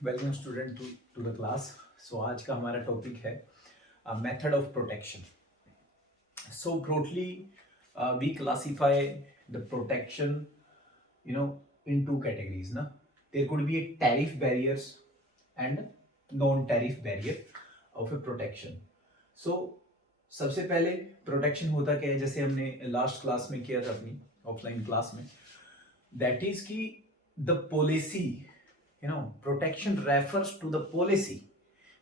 Welcome student to the class. So आज का हमारा टॉपिक है method of protection. So broadly we classify the protection in two categories na. There could be a tariff barriers and non tariff barrier of a protection. So सबसे पहले protection होता क्या है, जैसे हमने लास्ट क्लास में किया था अपनी ऑफलाइन क्लास में, दैट इज की the policy, protection refers to the policy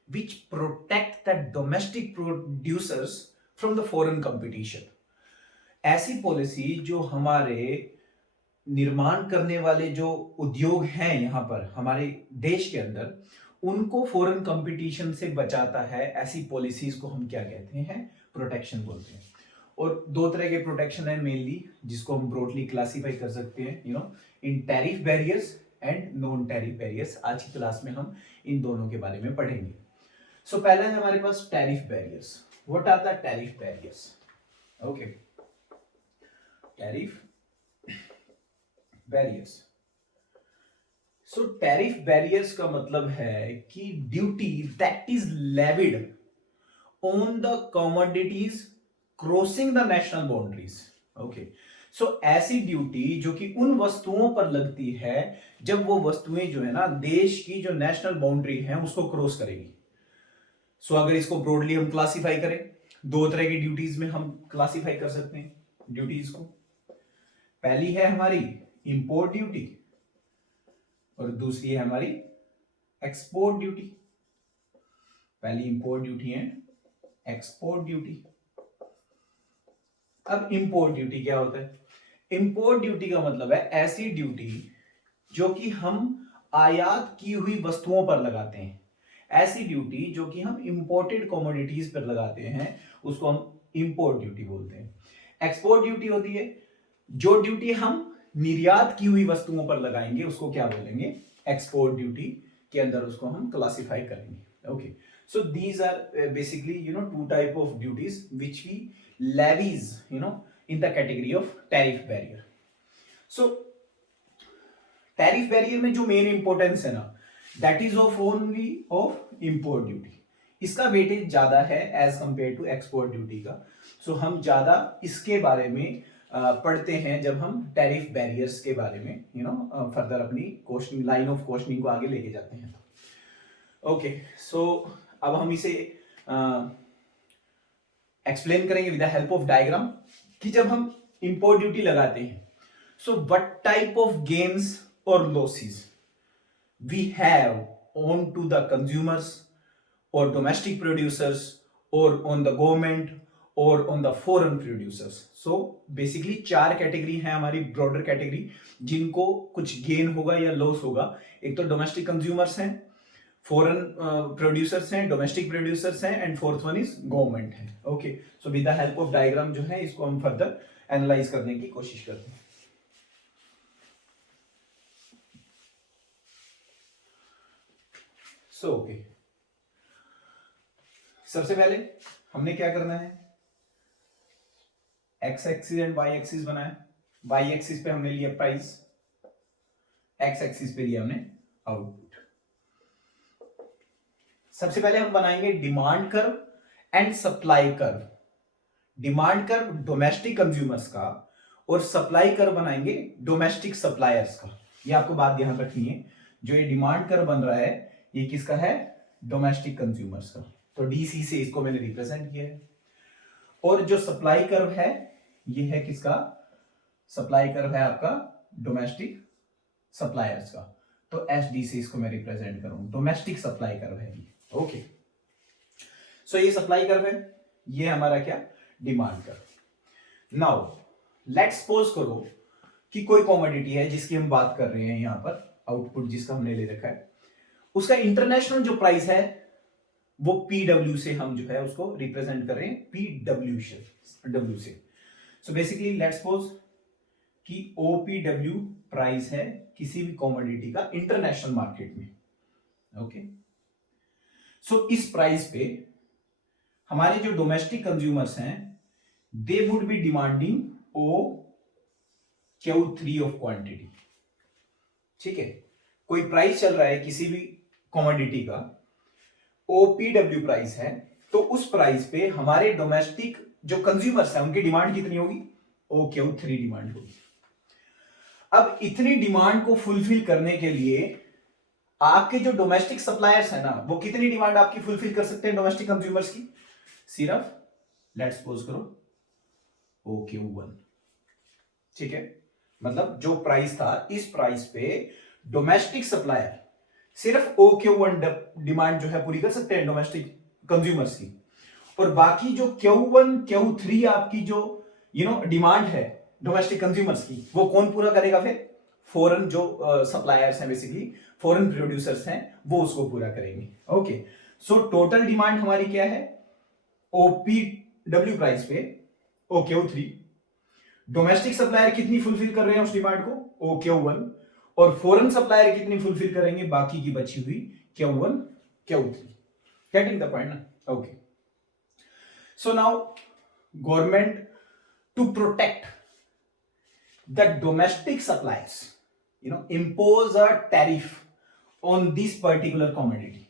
which protect the domestic producers from the foreign competition. ऐसी पॉलिसी जो हमारे निर्माण करने वाले जो उद्योग हैं यहाँ पर हमारे देश के अंदर, उनको फॉरेन कंपटीशन से बचाता है, ऐसी पॉलिसीज को हम क्या कहते हैं, प्रोटेक्शन बोलते हैं। और दो तरह के प्रोटेक्शन है मेनली, जिसको हम ब्रॉडली क्लासीफाई कर सकते हैं, in tariff barriers and non tariff barriers. आज की क्लास में हम इन दोनों के बारे में पढ़ेंगे। सो पहला है हमारे पास tariff barriers. What are the tariff barriers? Okay, tariff barriers. So tariff barriers का मतलब है कि duty that is levied on the commodities crossing the national boundaries. Okay, so ऐसी ड्यूटी जो कि उन वस्तुओं पर लगती है जब वो वस्तुएं जो है ना देश की जो नेशनल बाउंड्री है उसको क्रॉस करेगी। सो अगर इसको ब्रॉडली हम क्लासिफाई करें, दो तरह की ड्यूटीज में हम क्लासिफाई कर सकते हैं ड्यूटीज को। पहली है हमारी इंपोर्ट ड्यूटी और दूसरी है हमारी एक्सपोर्ट ड्यूटी। पहली इंपोर्ट ड्यूटी है एक्सपोर्ट ड्यूटी। अब इंपोर्ट ड्यूटी क्या होता है? इंपोर्ट ड्यूटी का मतलब है ऐसी ड्यूटी जो कि हम आयात की हुई वस्तुओं पर लगाते हैं। ऐसी ड्यूटी जो कि हम इंपोर्टेड कमोडिटीज पर लगाते हैं उसको हम इंपोर्ट ड्यूटी बोलते हैं। एक्सपोर्ट ड्यूटी होती है जो ड्यूटी हम निर्यात की हुई वस्तुओं पर लगाएंगे, उसको क्या बोलेंगे? एक्सपोर्ट ड्यूटी के अंदर उसको हम क्लासिफाई करेंगे। Okay, so these are basically two type of duties which we levies in the category of tariff barrier. So tariff barrier में जो मेन इंपॉर्टेंस है ना, that is of only of import duty. इसका weightage ज्यादा है as compare to export duty का। So हम ज्यादा इसके बारे में पढ़ते हैं जब हम टैरिफ बैरियर्स के बारे में फर्दर अपनी क्वेश्चनिंग लाइन ऑफ क्वेश्चनिंग को आगे लेके जाते हैं। ओके, सो अब हम इसे एक्सप्लेन करेंगे with the help of diagram कि जब हम इंपोर्ट ड्यूटी लगाते हैं, so what type of gains और losses we have on to the consumers और डोमेस्टिक प्रोड्यूसर्स और ऑन द गवर्नमेंट और on the foreign producers. So basically चार कैटेगरी है हमारी, ब्रॉडर कैटेगरी, जिनको कुछ गेन होगा या लॉस होगा। एक तो डोमेस्टिक कंज्यूमर्स हैं, फॉरेन प्रोड्यूसर्स हैं, डोमेस्टिक प्रोड्यूसर्स हैं, and fourth one is government है। Okay, so with the help of diagram जो है इसको हम फर्दर एनालाइज करने की कोशिश करते हैं। सो ओके, सबसे पहले हमने क्या करना है, X axis and Y axis बनाया। वाई एक्सिस पे हमने लिया प्राइस, एक्स एक्सिस पे लिया हमने आउटपुट। सबसे पहले हम बनाएंगे demand curve and supply curve. Demand curve domestic consumers का और सप्लाई कर्व बनाएंगे डोमेस्टिक सप्लायर्स का। ये आपको बात ध्यान रखनी है, जो ये डिमांड कर्व बन रहा है ये किसका है? डोमेस्टिक कंज्यूमर्स का। तो डीसी से इसको मैंने रिप्रेजेंट किया है। और जो सप्लाई कर्व है ये है किसका? सप्लाई कर्व है आपका डोमेस्टिक सप्लायर्स का। तो एसडी से इसको मैं रिप्रेजेंट करूं, डोमेस्टिक सप्लाई कर्व है ये। ओके, सो ये सप्लाई कर्व है, ये हमारा क्या? Demand curve. Now let's suppose करो कि कोई कमोडिटी है जिसकी हम बात कर रहे हैं, यहां पर आउटपुट जिसका हमने ले रखा है, उसका इंटरनेशनल जो प्राइस है वो पीडब्ल्यू से हम जो है उसको रिप्रेजेंट कर रहे हैं, पीडब्ल्यू से। सो बेसिकली लेट्स सपोज कि ओपीडब्ल्यू प्राइस है किसी भी कमोडिटी का इंटरनेशनल मार्केट में। ओके, सो इस प्राइस पे हमारे जो डोमेस्टिक कंज्यूमर्स हैं they would be demanding O Q3 of quantity. ठीक है, कोई प्राइस चल रहा है किसी भी कमोडिटी का ओपीडब्ल्यू प्राइस है, तो उस प्राइस पे हमारे डोमेस्टिक जो कंज्यूमर्स हैं उनकी डिमांड कितनी होगी? OQ3 डिमांड होगी। अब इतनी डिमांड को फुलफिल करने के लिए आपके जो डोमेस्टिक सप्लायर्स हैं ना, वो कितनी डिमांड आपकी फुलफिल कर सकते हैं डोमेस्टिक कंज्यूमर्स की? सिर्फ लेट्स सपोज करो OQ1। ठीक है, मतलब जो प्राइस था इस प्राइस पे डोमेस्टिक सप्लायर सिर्फ OQ1 डिमांड जो है पूरी कर सकते हैं डोमेस्टिक कंज्यूमर्स की, और बाकी जो Q1 Q3 आपकी जो डिमांड है डोमेस्टिक कंज्यूमर्स की, वो कौन पूरा करेगा? फिर फॉरेन जो सप्लायर्स हैं, बेसिकली फॉरेन प्रोड्यूसर्स हैं, वो उसको पूरा करेंगे। ओके, सो टोटल डिमांड हमारी क्या है OPW प्राइस पे OQ3, डोमेस्टिक सप्लायर कितनी फुलफिल कर रहे हैं उस डिमांड को? OQ1, और फॉरेन सप्लायर कितनी फुलफिल करेंगे बाकी की बची हुई Q1 Q3। Getting the point ना? Okay, so now government to protect the domestic suppliers impose a tariff on this particular commodity।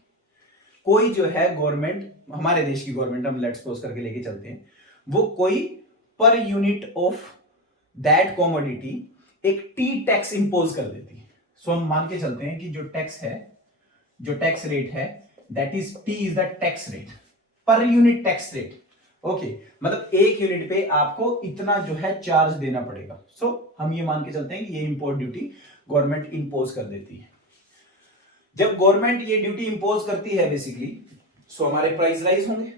कोई जो है गवर्नमेंट, हमारे देश की गवर्नमेंट, हम लेट्स सपोज करके लेके चलते हैं, वो कोई per unit of that commodity एक टी टैक्स इंपोज कर देती है। सो हम मान के चलते हैं कि जो टैक्स है, जो टैक्स रेट है, that is T is the tax rate, per unit tax rate. Okay, मतलब एक यूनिट पे आपको इतना जो है चार्ज देना पड़ेगा। सो हम ये मान के चलते हैं कि ये इंपोर्ट ड्यूटी गवर्नमेंट इंपोज कर देती है। जब गवर्नमेंट ये ड्यूटी इंपोज करती है बेसिकली, सो हमारे प्राइस राइज होंगे।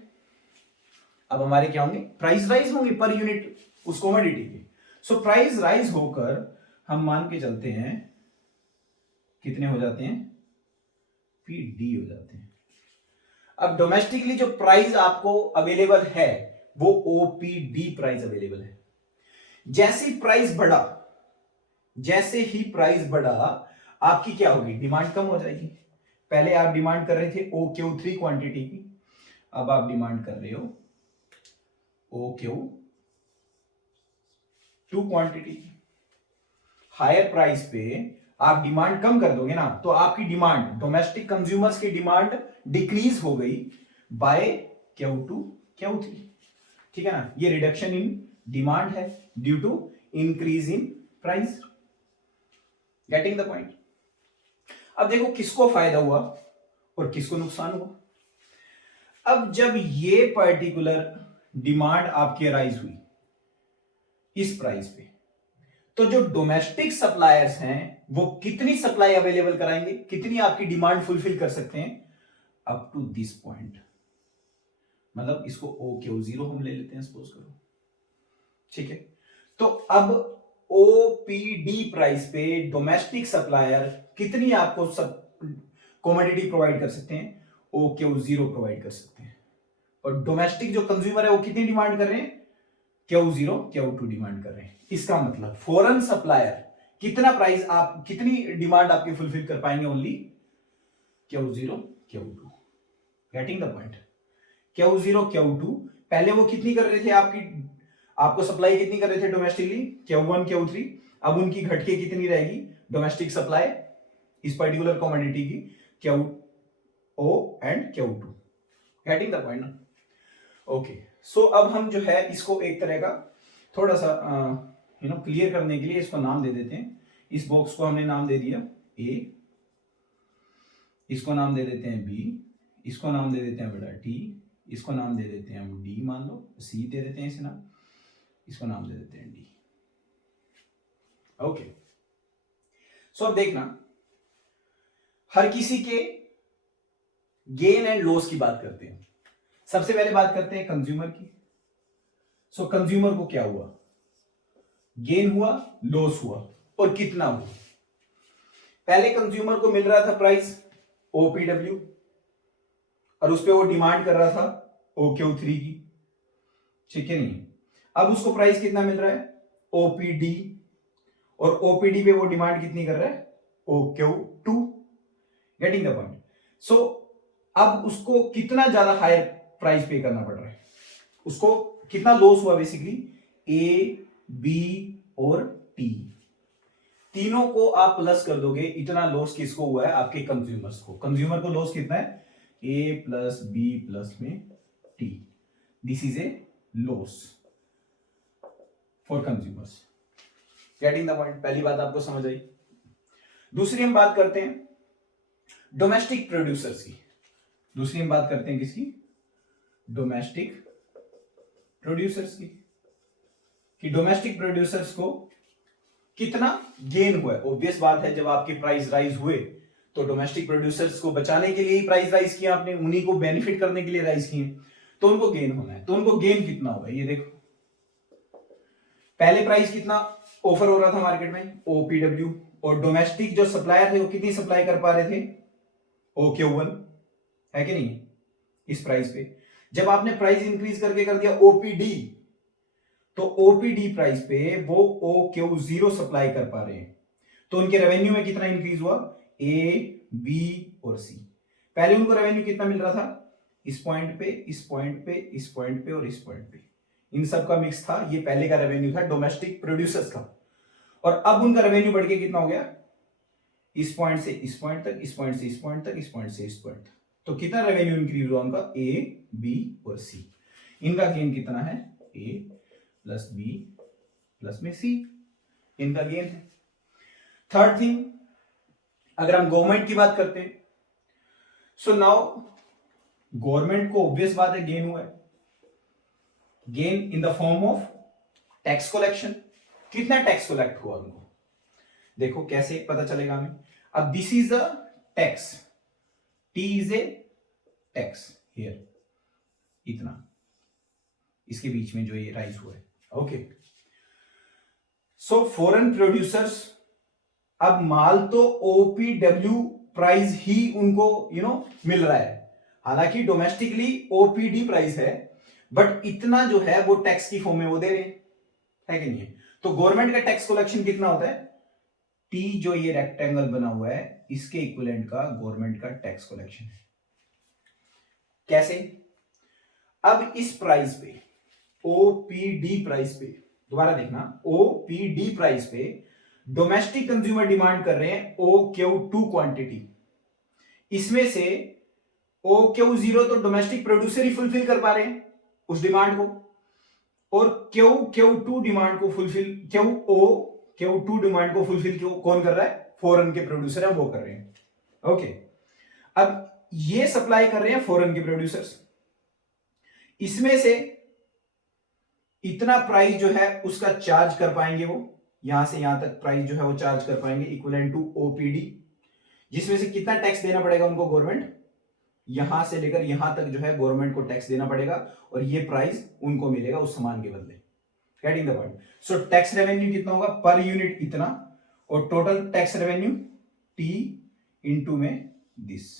अब हमारे क्या होंगे? प्राइस राइज होंगे पर यूनिट उस कमोडिटी के। सो प्राइस राइज होकर हम मान के चलते हैं कितने हो जाते हैं? PD हो जाते हैं। अब डोमेस्टिकली जो प्राइस आपको अवेलेबल है वो OPD प्राइस अवेलेबल है। जैसे प्राइस बढ़ा, जैसे ही प्राइस बढ़ा, आपकी क्या होगी? डिमांड कम हो जाएगी। पहले आप डिमांड कर रहे थे OQ3 क्वांटिटी की, अब आप डिमांड कर रहे हो OQ2 क्वांटिटी की। हायर प्राइस पे आप डिमांड कम कर दोगे ना, तो आपकी डिमांड, डोमेस्टिक कंज्यूमर्स की डिमांड डिक्रीज हो गई बाय Q2 Q3। ठीक है ना? ये रिडक्शन इन डिमांड है due to increase in price. Getting the point? अब देखो किसको फायदा हुआ और किसको नुकसान हुआ। अब जब ये पर्टिकुलर डिमांड आपकी राइज हुई इस प्राइस पे, तो जो डोमेस्टिक सप्लायर्स हैं वो कितनी सप्लाई अवेलेबल कराएंगे, कितनी आपकी डिमांड फुलफिल कर सकते हैं? Up to this point. मतलब इसको OQ0 हम ले लेते हैं सपोज करो। ठीक है, तो अब OPD प्राइस पे डोमेस्टिक सप्लायर कितनी आपको सब कमोडिटी प्रोवाइड कर सकते हैं? OQ0 प्रोवाइड कर सकते हैं। और डोमेस्टिक जो कंज्यूमर है वो कितनी डिमांड कर रहे हैं? Q0 Q2 डिमांड कर रहे हैं। इसका मतलब फॉरेन सप्लायर कितना प्राइस, आप कितनी डिमांड आपकी फुलफिल कर पाएंगे? Only Q0 Q2। Getting the point? Q0 Q2 पहले वो कितनी कर रहे थे आपको सप्लाई कितनी कर रहे थे डोमेस्टिकली? Q1 Q3। अब उनकी घटके कितनी रहेगी डोमेस्टिक सप्लाई इस पर्टिकुलर कमोडिटी की? Q0 and Q2। Getting the point ना? ओके, सो अब हम जो है इसको एक तरह का थोड़ा सा क्लियर करने के लिए इसको नाम दे देते हैं। इस बॉक्स को हमने नाम दे दिया A, इसको नाम दे देते हैं B, इसको नाम दे देते हैं बेटा T, इसको नाम दे देते हैं हम D, मान लो C दे देते हैं इसे नाम, इसको नाम दे देते हैं D। ओके, सो अब देखना, हर किसी के गेन एंड लॉस की बात करते हैं। सबसे पहले बात करते हैं कंज्यूमर की। सो कंज्यूमर को क्या हुआ? गेन हुआ, लॉस हुआ, और कितना हुआ? पहले कंज्यूमर को मिल रहा था प्राइस OPW और उस पर वो डिमांड कर रहा था OQ3 की। ठीक है नहीं? अब उसको प्राइस कितना मिल रहा है? OPD, और OPD पे वो डिमांड कितनी कर रहा है? OQ2। Getting the point? सो अब उसको कितना ज्यादा हायर प्राइस पे करना पड़ रहा है, उसको कितना लॉस हुआ बेसिकली? A, B और T। तीनों को आप प्लस कर दोगे, इतना लॉस किसको हुआ है? आपके कंज्यूमर्स को। कंज्यूमर को लॉस कितना है? ए प्लस बी प्लस में T. This is a loss for consumers. Getting the point? पहली बात आपको समझ आई। दूसरी हम बात करते हैं डोमेस्टिक प्रोड्यूसर्स की। दूसरी हम बात करते हैं किसकी? डोमेस्टिक प्रोड्यूसर्स की। कि डोमेस्टिक प्रोड्यूसर्स को कितना गेन हुआ है। ऑब्वियस बात है, जब आपके प्राइस राइज हुए तो डोमेस्टिक प्रोड्यूसर्स को बचाने के लिए ही प्राइस राइज किया आपने, उन्हीं को बेनिफिट करने के लिए राइज किए, तो उनको गेन होना है। तो उनको गेन कितना होगा ये देखो। पहले प्राइस कितना ऑफर हो रहा था मार्केट में? ओपीडब्ल्यू। और डोमेस्टिक जो सप्लायर थे वो कितनी सप्लाई कर पा रहे थे? ओक्यू1, है कि नहीं? इस प्राइस पे जब आपने प्राइस इंक्रीज करके कर दिया ओपीडी, तो ओपीडी प्राइस पे वो ओक्यू0 सप्लाई कर पा रहे हैं, तो उनके रेवेन्यू में कितना इंक्रीज हुआ? ए, बी और सी। पहले उनको रेवेन्यू कितना मिल रहा था? इस पॉइंट पे, इस पॉइंट पे, इस पॉइंट पे और इस पॉइंट पे, इन सब का मिक्स था। ये पहले का रेवेन्यू था डोमेस्टिक प्रोड्यूसर्स का। और अब उनका रेवेन्यू बढ़ के कितना हो गया? इस पॉइंट से इस पॉइंट तक, इस पॉइंट से इस पॉइंट तक, इस पॉइंट से इस पॉइंट तक। तो कितना रेवेन्यू इंक्रीज हुआ उनका? ए, बी और सी। इनका गेन कितना है? ए प्लस बी प्लस में सी, इनका गेन है। थर्ड थिंग, अगर हम गवर्नमेंट की बात करते हैं, सो नाउ गवर्नमेंट को ऑब्वियस बात है गेन हुआ है। Gain in the form of tax collection. कितना टैक्स कलेक्ट हुआ उनको? देखो कैसे पता चलेगा हमें। अब this is a tax, T is a tax here, इतना इसके बीच में जो ये राइज हुआ है। ओके, सो फॉरेन प्रोड्यूसर्स, अब माल तो ओपीडब्ल्यू प्राइस ही उनको मिल रहा है, हालांकि डोमेस्टिकली ओपीडी प्राइस है, बट इतना जो है वो टैक्स की फॉर्म में वो दे रहे हैं, है कि नहीं है? तो गवर्नमेंट का टैक्स कलेक्शन कितना होता है? टी जो ये रेक्टेंगल बना हुआ है इसके इक्विवेलेंट का गवर्नमेंट का टैक्स कलेक्शन है। कैसे? अब इस प्राइस पे, ओपीडी प्राइस पे, दोबारा देखना, ओपीडी प्राइस पे डोमेस्टिक कंज्यूमर डिमांड कर रहे हैं OQ2 क्वांटिटी। इसमें से OQ0 तो डोमेस्टिक प्रोड्यूसर ही फुलफिल कर पा रहे हैं उस डिमांड को, और Q2 डिमांड को फुलफिल, Q2 डिमांड को फुलफिल कौन कर रहा है? फॉरेन के प्रोड्यूसर है वो कर रहे हैं। ओके, अब ये सप्लाई कर रहे हैं फॉरेन के प्रोड्यूसर्स, इसमें से इतना प्राइस जो है उसका चार्ज कर पाएंगे वो, यहां से यहां तक प्राइस जो है वो चार्ज कर पाएंगे इक्विवेलेंट टू ओपीडी, जिसमें से कितना टैक्स देना पड़ेगा उनको? गवर्नमेंट, यहां से लेकर यहां तक जो है गवर्नमेंट को टैक्स देना पड़ेगा, और ये प्राइस उनको मिलेगा उस सामान के बदले। Getting the point? So tax revenue कितना होगा पर यूनिट? इतना, और total tax revenue T into में दिस।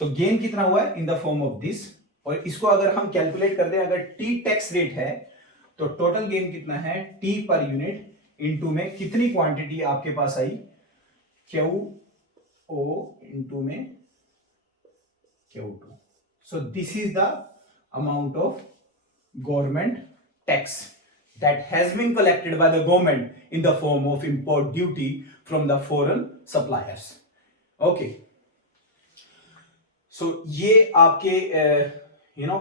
तो गेन कितना हुआ है? In the form of this. और इसको अगर हम कैलकुलेट कर दें, अगर टी टैक्स रेट है तो टोटल गेन कितना है? टी पर यूनिट इंटू में कितनी क्वांटिटी आपके पास आई? क्यू ओ इंटू में Q2. So this is the amount of government tax that has been collected by the government in the form of import duty from the foreign suppliers. Okay. So ये आपके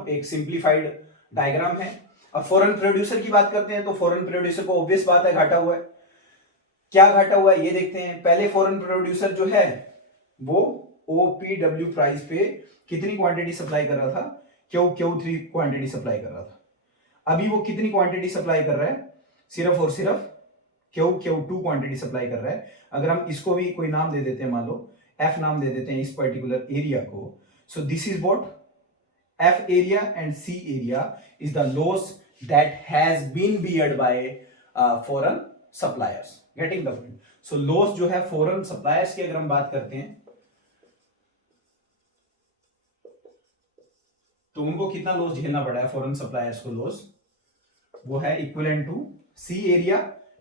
एक simplified diagram है। अब foreign producer की बात करते हैं, तो फॉरेन प्रोड्यूसर को ऑब्वियस बात है घाटा हुआ है। क्या घाटा हुआ है ये देखते हैं। पहले फॉरेन प्रोड्यूसर जो है वो ओपीडब्ल्यू प्राइस पे कितनी क्वांटिटी सप्लाई कर रहा था? Q3 क्वांटिटी सप्लाई कर रहा था। अभी वो कितनी क्वांटिटी सप्लाई कर रहा है? सिर्फ और सिर्फ Q2 क्वांटिटी सप्लाई कर रहा है। अगर हम इसको भी कोई नाम दे देते हैं, मान लो F नाम दे देते हैं इस पर्टिकुलर एरिया को, so this is what F area and C area is the loss that has been beared by foreign suppliers. Getting the point? So loss जो है फॉरेन सप्लायर्स की अगर हम बात करते हैं तो उनको कितना लॉस झेलना पड़ा है फॉरेन सप्लायर्स को? लॉस वो है equivalent to C area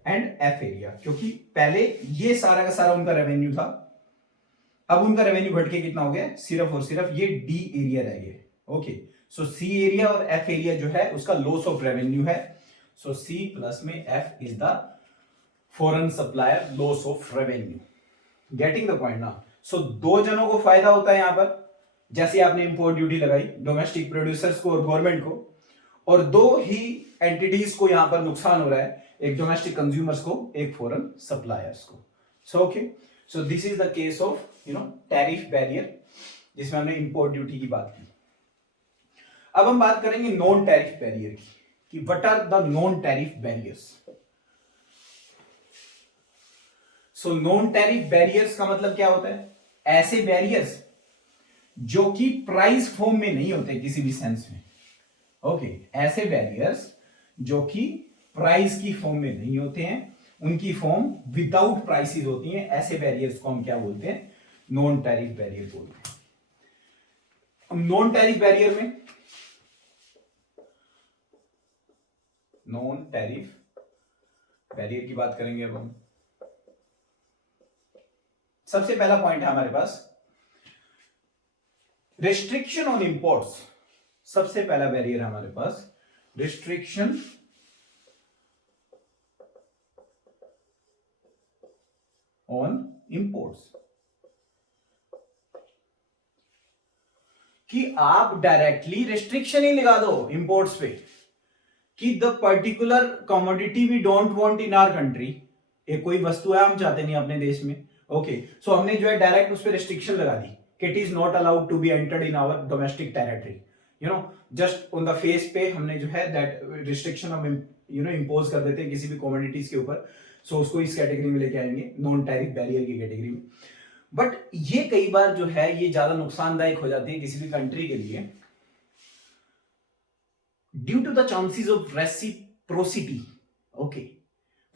and F area, क्योंकि पहले ये सारा का सारा उनका रेवेन्यू था, अब उनका रेवेन्यू घट के कितना हो गया? सिर्फ और सिर्फ ये डी एरिया रह गया। ओके, सो सी एरिया और एफ एरिया जो है उसका लॉस ऑफ रेवेन्यू है। सो सी प्लस में F is the foreign supplier loss of revenue. Getting the point ना। सो दो जनों को फायदा होता है यहां पर, जैसे आपने इंपोर्ट ड्यूटी लगाई डोमेस्टिक प्रोड्यूसर्स को और गवर्नमेंट को, और दो ही एंटिटीज को यहां पर नुकसान हो रहा है, एक डोमेस्टिक कंज्यूमर्स को, एक फॉरेन सप्लायर्स को। So okay, so this is the case of tariff barrier, जिसमें हमने इंपोर्ट ड्यूटी की बात की। अब हम बात करेंगे नॉन टैरिफ बैरियर की, कि what are the non tariff barriers. So non tariff barriers का मतलब क्या होता है? ऐसे बैरियर्स जो कि प्राइस फॉर्म में नहीं होते किसी भी सेंस में। ओके, ऐसे बैरियर्स जो कि प्राइस की फॉर्म में नहीं होते हैं, उनकी फॉर्म विदाउट प्राइसेस होती हैं, ऐसे बैरियर्स को हम क्या बोलते हैं? नॉन टैरिफ बैरियर बोलते हैं। अब नॉन टैरिफ बैरियर में, नॉन टैरिफ बैरियर की बात करेंगे अब हम। सबसे पहला पॉइंट है हमारे पास रिस्ट्रिक्शन ऑन इंपोर्ट्स। सबसे पहला बैरियर है हमारे पास रिस्ट्रिक्शन ऑन इंपोर्ट्स, कि आप डायरेक्टली रिस्ट्रिक्शन ही लगा दो इंपोर्ट्स पे, कि the particular commodity we don't want in our country, एक कोई वस्तु है हम चाहते नहीं अपने देश में। ओके, सो हमने जो है डायरेक्ट उस पर रिस्ट्रिक्शन लगा दी कि it is not allowed to be entered in our domestic territory, just on the face पे हमने जो है दैट रिस्ट्रिक्शन हम इंपोज कर देते हैं किसी भी कमोडिटीज के ऊपर। सो उसको इस कैटेगरी में लेके आएंगे, नॉन टैरिफ बैरियर की कैटेगरी में। बट ये कई बार जो है ये ज्यादा नुकसानदायक हो जाती है किसी भी कंट्री के लिए, due to the chances of reciprocity. Okay,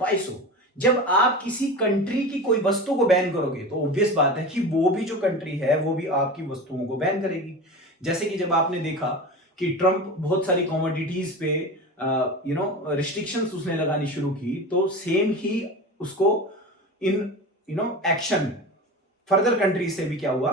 why so? जब आप किसी कंट्री की कोई वस्तु को बैन करोगे तो ऑब्वियस बात है कि वो भी जो कंट्री है वो भी आपकी वस्तुओं को बैन करेगी। जैसे कि जब आपने देखा कि ट्रंप बहुत सारी कमोडिटीज पे रिस्ट्रिक्शंस उसने लगानी शुरू की, तो सेम ही उसको इन एक्शन फर्दर कंट्रीज से भी क्या हुआ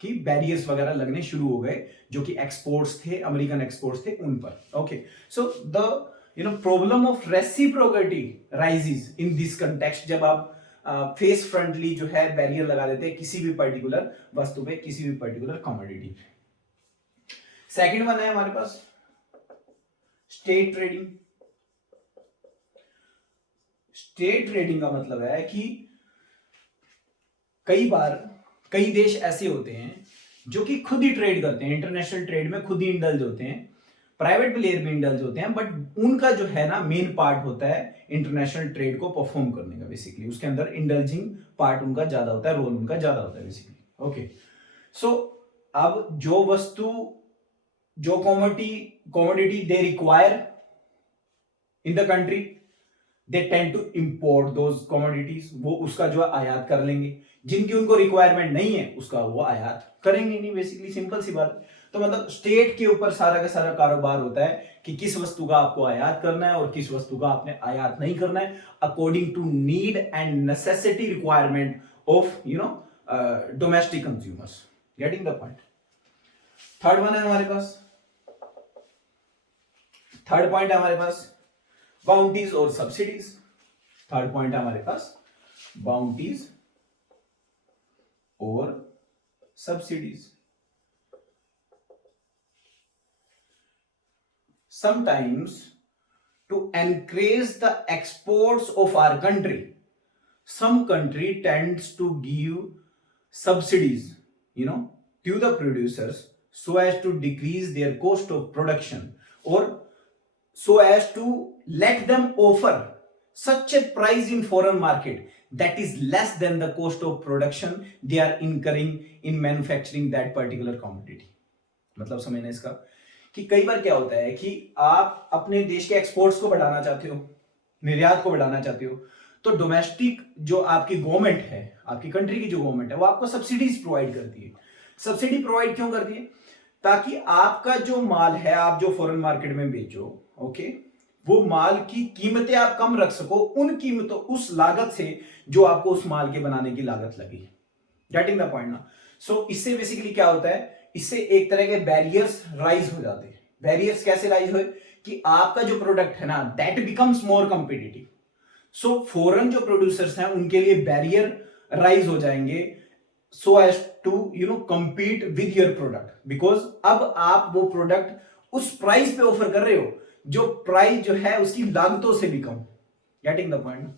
कि बैरियर्स वगैरह लगने शुरू हो गए, जो कि एक्सपोर्ट्स थे, अमेरिकन एक्सपोर्ट्स थे उन पर। Okay, so the problem of reciprocity rises in this context, जब आप फेस फ्रंटली जो है बैरियर लगा देते हैं किसी भी पर्टिकुलर वस्तु पे, किसी भी पर्टिकुलर कमोडिटी पे। सेकंड वन है हमारे पास स्टेट ट्रेडिंग। स्टेट ट्रेडिंग का मतलब है कि कई बार कई देश ऐसे होते हैं जो कि खुद ही ट्रेड करते हैं, इंटरनेशनल ट्रेड में खुद ही इंडल्ज होते हैं, प्राइवेट प्लेयर भी इंडल्ज होते हैं, बट उनका जो है ना मेन पार्ट होता है इंटरनेशनल ट्रेड को परफॉर्म करने का। बेसिकली उसके अंदर इंडल्जिंग पार्ट उनका ज्यादा होता है, रोल उनका ज्यादा होता है बेसिकली। ओके, सो अब जो वस्तु, जो commodity they require in the country, they tend to import those commodities, वो उसका जो आयात कर लेंगे। जिनकी उनको रिक्वायरमेंट नहीं है उसका वो आयात करेंगे नहीं, बेसिकली सिंपल सी बात। तो मतलब स्टेट के ऊपर सारा का सारा कारोबार होता है कि किस वस्तु का आपको आयात करना है और किस वस्तु का आपने आयात नहीं करना है, according to need and necessity requirement of domestic consumers. Getting the point. Third one है हमारे पास, थर्ड पॉइंट है हमारे पास बाउंटीज और सब्सिडीज। थर्ड पॉइंट है हमारे पास बाउंटीज और subsidies. Sometimes to encourage the exports of our country, some country tends to give subsidies to the producers so as to decrease their cost of production, or so as to let them offer such a price in foreign market that is less than the cost of production they are incurring in manufacturing that particular commodity। मतलब समझना इसका कि कई बार क्या होता है कि आप अपने देश के एक्सपोर्ट्स को बढ़ाना चाहते हो, निर्यात को बढ़ाना चाहते हो, तो डोमेस्टिक जो आपकी गवर्नमेंट है, आपकी कंट्री की जो गवर्नमेंट है, वो आपको सब्सिडीज प्रोवाइड करती है। सब्सिडी प्रोवाइड क्यों करती है? ताकि आपका जो माल है, आप जो फॉरेन मार्केट में बेचो, ओके, वो माल की कीमतें आप कम रख सको, उन कीमतों, उस लागत से जो आपको उस माल के बनाने की लागत लगी। गेटिंग द पॉइंट ना? सो इससे बेसिकली क्या होता है, इससे एक तरह के बैरियर्स राइज हो जाते हैं। बैरियर्स कैसे राइज हुए कि आपका जो प्रोडक्ट है ना, that becomes more competitive. So foreign जो प्रोड्यूसर्स हैं उनके लिए बैरियर राइज हो जाएंगे, so as to compete with your product, because अब आप वो प्रोडक्ट उस प्राइस पे ऑफर कर रहे हो जो प्राइस जो है उसकी लागतों से भी कम। Getting the point?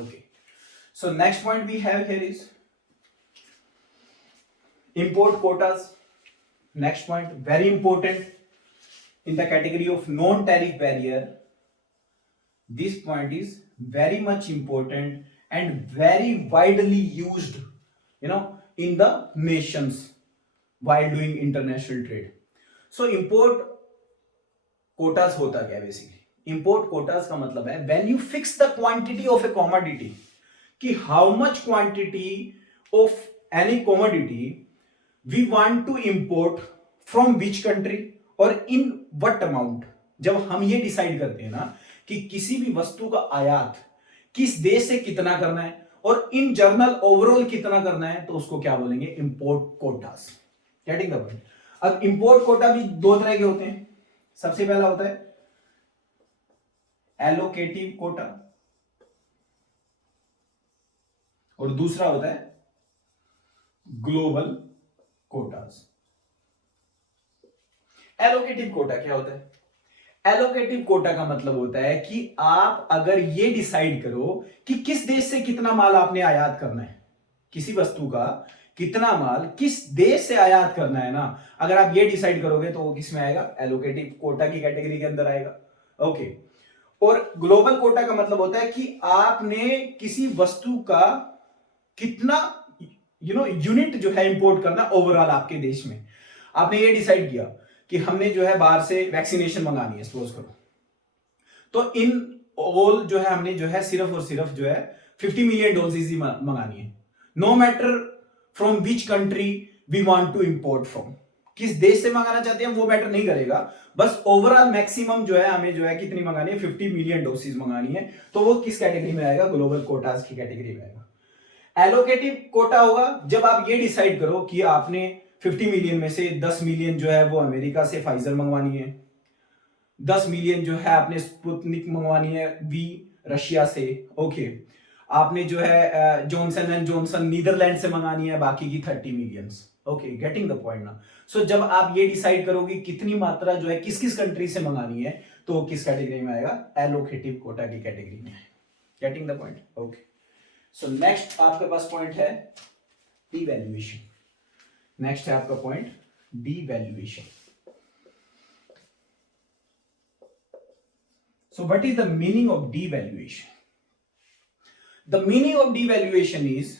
Okay, so next point we have here is import quotas. Next point, very important in the category of non tariff barrier. This point is very much important and very widely used in the nations while doing international trade. So import quotas होता क्या है basically? import quotas का मतलब है when you fix the quantity of a commodity, कि how much quantity of any commodity we want to import from which country और in what amount। जब हम ये डिसाइड करते हैं ना कि किसी भी वस्तु का आयात किस देश से कितना करना है और इन जनरल ओवरऑल कितना करना है, तो उसको क्या बोलेंगे? Import quotas. Getting the point? अब इंपोर्ट कोटा भी दो तरह के होते हैं। सबसे पहला होता है एलोकेटिव कोटा और दूसरा होता है ग्लोबल कोटास। एलोकेटिव कोटा क्या होता है? एलोकेटिव कोटा का मतलब होता है कि आप अगर ये डिसाइड करो कि किस देश से कितना माल आपने आयात करना है, किसी वस्तु का कितना माल किस देश से आयात करना है ना, अगर आप ये डिसाइड करोगे तो वो किस में आएगा? एलोकेटिव कोटा की कैटेगरी के अंदर आएगा। ओके, और ग्लोबल कोटा का मतलब होता है कि आपने किसी वस्तु का कितना यूनिट जो है इंपोर्ट करना ओवरऑल आपके देश में। आपने ये डिसाइड किया कि हमने जो है बाहर से वैक्सीनेशन मंगानी है, सपोज करो, तो इन ऑल जो है हमने जो है सिर्फ और सिर्फ जो है 50 मिलियन डोजेज ही मंगानी है। No matter from which country we want to import from, किस देश से मंगाना चाहते हैं वो मैटर नहीं करेगा, बस ओवरऑल मैक्सिमम जो है हमें जो है कितनी मंगानी है? 50 मिलियन डोसेज मंगानी है। तो वो किस कैटेगरी में आएगा? ग्लोबल कोटास की कैटेगरी में आएगा। एलोकेटिव कोटा होगा जब आप ये डिसाइड करो कि आपने 50 मिलियन में से 10 मिलियन जो है वो अमेरिका से फाइजर मंगवानी है, 10 मिलियन जो है आपने स्पुतनिक मंगवानी है वी रशिया से। ओके, आपने जो है जॉनसन एंड जॉनसन नीदरलैंड से मंगानी है बाकी की 30 millions. Okay, getting the point ना? सो जब आप ये डिसाइड करोगे कितनी मात्रा जो है किस किस कंट्री से मंगानी है, तो किस कैटेगरी में आएगा? एलोकेटिव कोटा की कैटेगरी में। Getting the point? Okay, so next आपके पास पॉइंट है डिवैल्यूएशन। नेक्स्ट है आपका point devaluation. So what is the meaning of devaluation? The meaning of devaluation is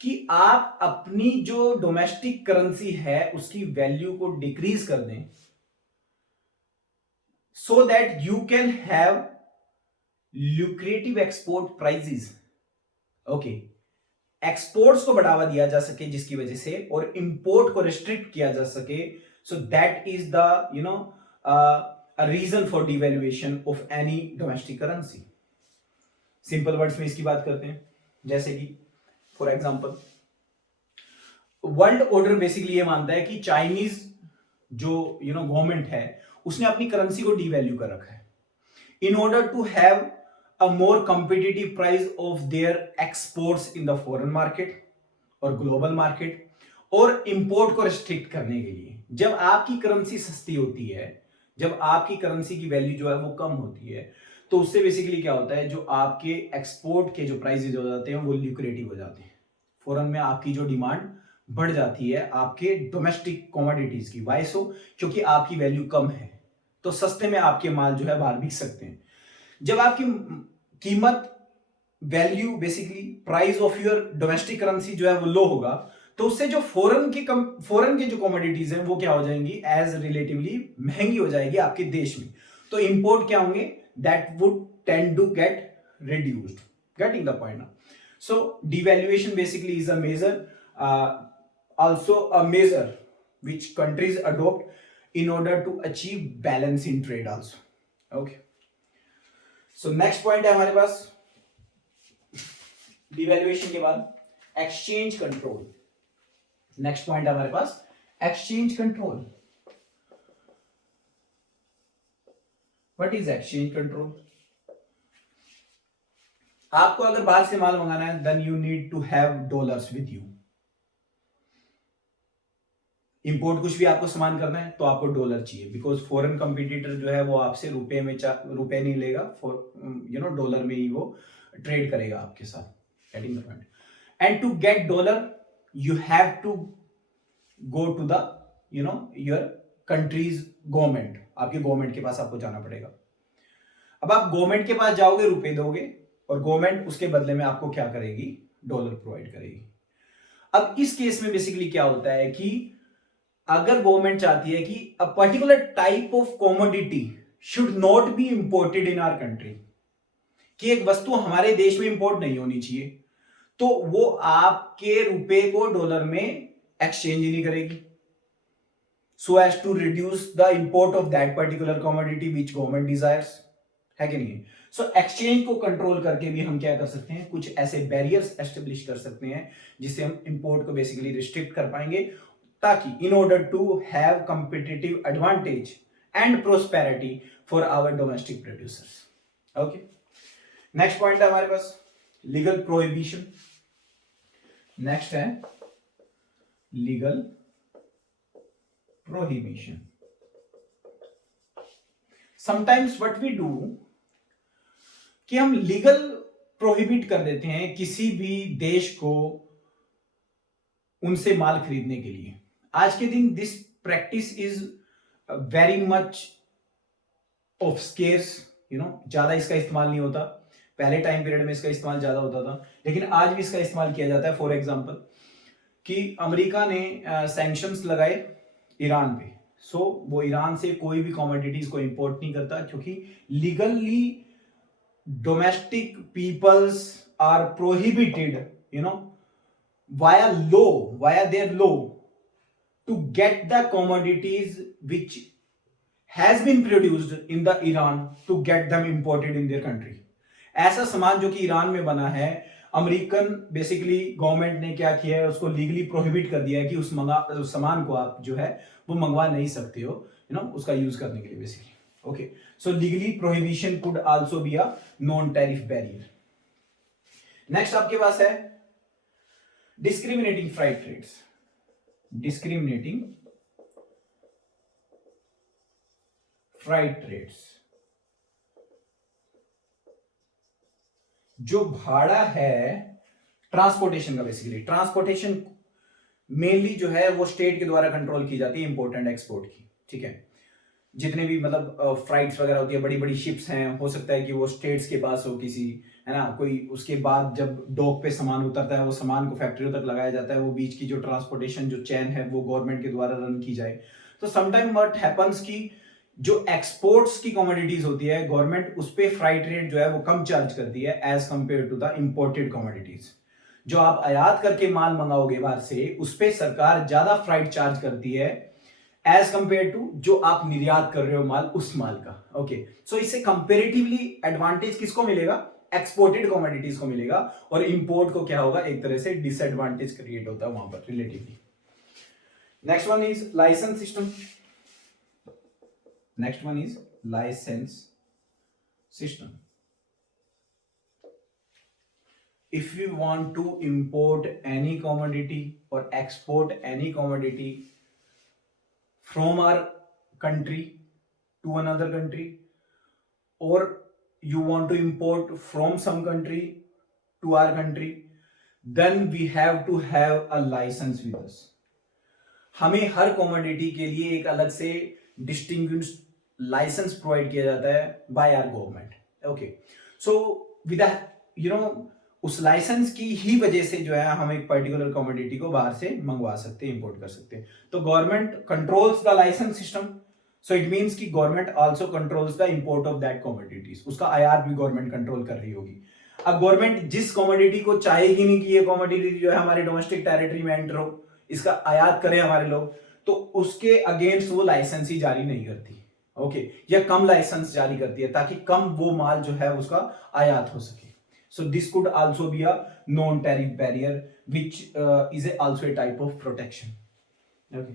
कि आप अपनी जो डोमेस्टिक करेंसी है उसकी वैल्यू को डिक्रीज कर दें, so that you can have lucrative export prices. Okay, exports को बढ़ावा दिया जा सके जिसकी वजह से, और इंपोर्ट को रिस्ट्रिक्ट किया जा सके। So that is the reason for devaluation of any domestic currency. Simple words में इसकी बात करते हैं, जैसे कि for example world order basically ये मानता है कि चाइनीज जो गवर्नमेंट है उसने अपनी करेंसी को डिवैल्यू कर रखा है in order to have a more competitive price of their exports in the foreign market और ग्लोबल मार्केट, और इंपोर्ट को रिस्ट्रिक्ट करने के लिए। जब आपकी करेंसी सस्ती होती है, जब आपकी करेंसी की वैल्यू जो है वो कम होती है, तो उससे बेसिकली क्या होता है, जो आपके एक्सपोर्ट के जो प्राइसेस हो जाते हैं वो ल्यूक्रेटिव हो जाते हैं। फॉरेन में आपकी जो डिमांड बढ़ जाती है आपके डोमेस्टिक कमोडिटीज की। वाई सो? क्योंकि आपकी वैल्यू कम है, तो सस्ते में आपके माल जो है बाहर बिक सकते हैं। जब आपकी कीमत value basically price of your domestic currency जो है वो लो होगा, तो उससे जो फॉरेन के जो कमोडिटीज हैं वो क्या हो जाएंगी? एज रिलेटिवली महंगी हो जाएगी आपके देश में। तो इंपोर्ट क्या होंगे? That would tend to get reduced. Getting the point? So devaluation basically is a major, also a measure which countries adopt in order to achieve balance in trade also. Okay, so next point है हमारे पास devaluation के बाद exchange control. Next point है हमारे पास exchange control. What is exchange control? आपको अगर बाहर से माल मंगाना है then you need to have dollars with you. Import कुछ भी आपको सामान करना है तो आपको डॉलर चाहिए, बिकॉज फॉरेन कंपटीटर जो है वो आपसे रुपए में रुपए नहीं लेगा, फॉर डॉलर में ही वो ट्रेड करेगा आपके साथ। Getting the point? And to get dollar you have to go to the your country's government, आपके गवर्नमेंट के पास आपको जाना पड़ेगा। अब आप गवर्नमेंट के पास जाओगे, रुपए दोगे, और गवर्नमेंट उसके बदले में आपको क्या करेगी? डॉलर प्रोवाइड करेगी। अब इस केस में बेसिकली क्या होता है कि अगर गवर्नमेंट चाहती है कि a particular type of commodity should not be imported in our country, कि एक वस्तु हमारे देश में इंपोर्ट नहीं होनी चाहिए, तो वो आपके रुपए को डॉलर में एक्सचेंज ही नहीं करेगी, so as to reduce the import of that particular commodity which government desires, है कि नहीं? सो एक्सचेंज को कंट्रोल करके भी हम क्या कर सकते हैं? कुछ ऐसे बैरियर्स एस्टेब्लिश कर सकते हैं जिससे हम इंपोर्ट को बेसिकली रिस्ट्रिक्ट कर पाएंगे, ताकि in order to have competitive advantage and prosperity for our domestic producers. Okay, next point है हमारे पास लीगल प्रोहिबिशन। नेक्स्ट है legal prohibition. Sometimes what we do कि हम लीगल प्रोहिबिट कर देते हैं किसी भी देश को उनसे माल खरीदने के लिए। आज के दिन this practice is very much of scarce, ज्यादा इसका इस्तेमाल नहीं होता। पहले टाइम पीरियड में इसका इस्तेमाल ज्यादा होता था, लेकिन आज भी इसका इस्तेमाल किया जाता है। फॉर एग्जांपल कि अमेरिका ने सैंक्शंस लगाए ईरान पे, सो वो ईरान से कोई भी कमोडिटीज को इंपोर्ट नहीं करता, क्योंकि legally domestic peoples are prohibited, via law, via their law, to get the commodities which has been produced in the Iran to get them imported in their country। ऐसा सामान जो कि ईरान में बना है, अमेरिकन बेसिकली गवर्नमेंट ने क्या किया है, उसको लीगली प्रोहिबिट कर दिया है कि उस सामान को आप जो है वो मंगवा नहीं सकते हो, उसका यूज करने के लिए basically. Okay, so legally prohibition could also be a non-tariff barrier। Next आपके पास है discriminating freight rates। discriminating freight rates, जो भाड़ा है ट्रांसपोर्टेशन का, बेसिकली ट्रांसपोर्टेशन मेनली जो है वो स्टेट के द्वारा कंट्रोल की जाती है, इंपोर्ट एंड एक्सपोर्ट की। ठीक है, जितने भी मतलब फ्लाइट्स वगैरह होती है, बड़ी बड़ी शिप्स हैं, हो सकता है कि वो स्टेट्स के पास हो किसी, है ना, कोई, उसके बाद जब डॉक पे सामान उतरता है वो सामान को फैक्ट्रियों तक लगाया जाता है, वो बीच की जो ट्रांसपोर्टेशन जो चेन है वो गवर्नमेंट के द्वारा रन की जाए। तो समटाइम व्हाट हैपेंस कि जो एक्सपोर्ट्स की कमोडिटीज होती है, गवर्नमेंट उस पर फ्राइट रेट जो है वो कम चार्ज करती है as compare to the imported commodities. जो आप आयात करके माल मंगाओगे बाहर से, उस पर सरकार ज्यादा फ्राइट चार्ज करती है एज कंपेयर टू जो आप निर्यात कर रहे हो माल, उस माल का। ओके, सो इससे कंपेरेटिवली एडवांटेज किसको मिलेगा? एक्सपोर्टेड कमोडिटीज को मिलेगा, और इंपोर्ट को क्या होगा? एक तरह से डिसएडवांटेज क्रिएट होता है वहां पर relatively. Next one is licence system. Next one is licence system. If we want to import any commodity or export any commodity from our country to another country, or you want to import from some country to our country, then we have to have a license with us। हमें हर commodity के लिए एक अलग से distinguished licence provide किया जाता है by our government. Okay, so with उस लाइसेंस की ही वजह से जो है हम एक पर्टिकुलर कमोडिटी को बाहर से मंगवा सकते हैं, इंपोर्ट कर सकते हैं। तो government controls the license system, so it means कि government also controls the import of that commodities. उसका आयात भी गवर्नमेंट कंट्रोल कर रही होगी। अब गवर्नमेंट जिस कमोडिटी को चाहेगी नहीं कि ये कमोडिटी जो है हमारे डोमेस्टिक टेरिटरी में एंटर हो, इसका आयात करें हमारे लोग, तो उसके अगेंस्ट वो लाइसेंस ही जारी नहीं करती। ओके, या कम लाइसेंस जारी करती है ताकि कम वो माल जो है उसका आयात हो सके। So this could also be a non-tariff barrier, which is also a type of protection। Okay,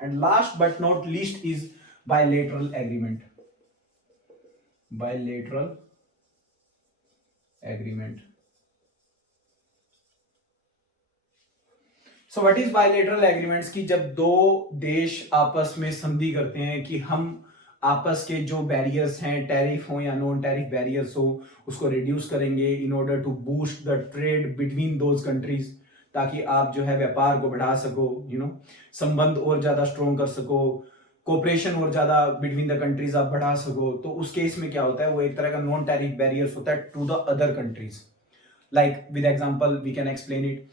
and last but not least is bilateral agreement। bilateral agreement. So what is bilateral agreements? की जब दो देश आपस में संधि करते हैं कि हम आपस के जो बैरियर्स हैं, टैरिफ हो या नॉन टैरिफ बैरियर्स हो, उसको रिड्यूस करेंगे in order to boost the trade between those countries, ताकि आप जो है व्यापार को बढ़ा सको, संबंध और ज्यादा स्ट्रॉन्ग कर सको, कोऑपरेशन और ज्यादा बिटवीन द कंट्रीज आप बढ़ा सको। तो उस केस में क्या होता है, वो एक तरह का नॉन टैरिफ बैरियर्स होता है to the other countries. Like with example we can explain it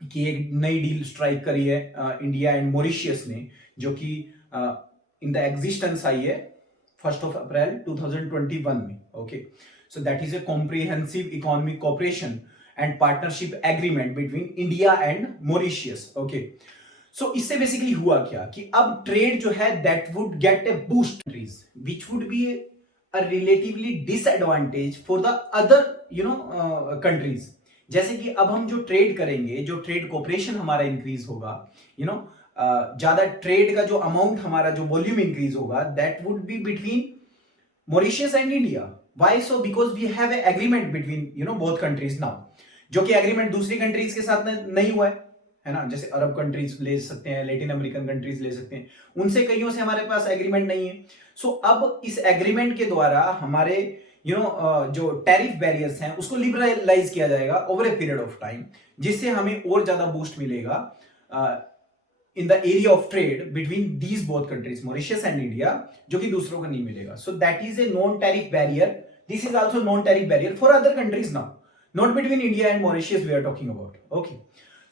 कि एक नई डील स्ट्राइक करी है इंडिया एंड मॉरिशियस ने, जो कि इन द एग्जिस्टेंस आई है 1 अप्रैल 2021 में। Okay, so that is a comprehensive economic cooperation and partnership agreement between India and Mauritius. Okay, so इससे बेसिकली हुआ क्या कि अब ट्रेड जो है that would get a boost countries which would be a relatively disadvantage for the other countries. जैसे कि अब हम जो ट्रेड करेंगे, जो ट्रेड कोऑपरेशन हमारा इंक्रीज होगा, ज्यादा ट्रेड का जो अमाउंट हमारा, जो वॉल्यूम इंक्रीज होगा, that would be between Mauritius and India. Why so? Because we have a agreement between both countries now, जो कि एग्रीमेंट दूसरी कंट्रीज के साथ नहीं हुआ है ना। जैसे अरब कंट्रीज ले सकते हैं, लेटिन अमेरिकन कंट्रीज ले सकते हैं, उनसे कईयों से हमारे पास एग्रीमेंट नहीं है। सो अब इस एग्रीमेंट के द्वारा हमारे जो टैरिफ बैरियर्स हैं उसको लिबरलाइज किया जाएगा over a period of time, जिससे हमें और ज्यादा बूस्ट मिलेगा in the area of trade between these both countries, Mauritius and India, जो कि दूसरों को नहीं मिलेगा। सो that is a non tariff barrier. This is also known tariff barrier for other countries now, not between India and Mauritius we are talking about. Okay,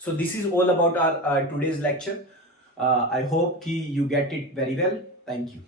so this is all about our today's lecture. I hope ki you get it very well. Thank you.